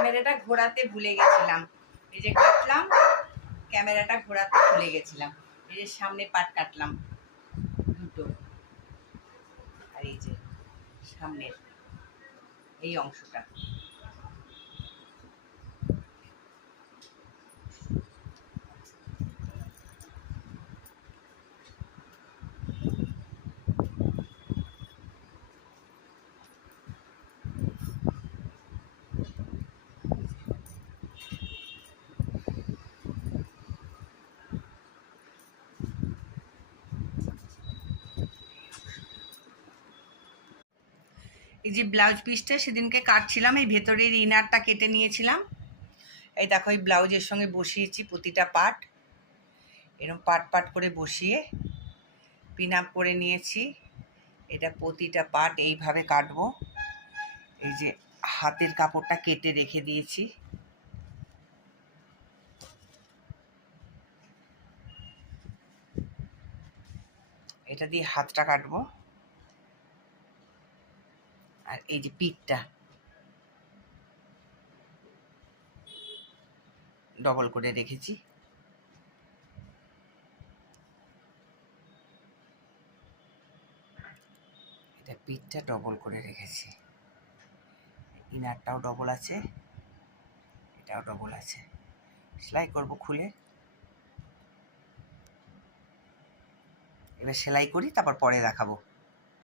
ক্যামেরাটা ঘোরাতে ভুলে গেছিলাম। এই যে কাটলাম, ক্যামেরাটা ঘোরাতে ভুলে গেছিলাম। এই যে সামনে পাট কাটলাম দুটো, আর এই যে সামনের এই অংশটা। এই যে ব্লাউজ পিসটা সেদিনকে কাটছিলাম, এই ভেতরের ইনারটা কেটে নিয়েছিলাম। এই দেখো এই ব্লাউজের সঙ্গে বসিয়েছি প্রতিটা পার্ট, এরকম পার্ট পার্ট করে বসিয়ে পিন আপ করে নিয়েছি। এটা প্রতিটা পার্ট এইভাবে কাটবো। এই যে হাতের কাপড়টা কেটে রেখে দিয়েছি। এটা দিয়ে হাতটা কাটবো, আর এই যে পিঠটা ডবল করে রেখেছি। এটা পিঠটা ডবল করে রেখেছি, ইনারটাও ডবল আছে, এটাও ডবল আছে। সেলাই করব খুলে, এবার সেলাই করি, তারপর পরে দেখাবো।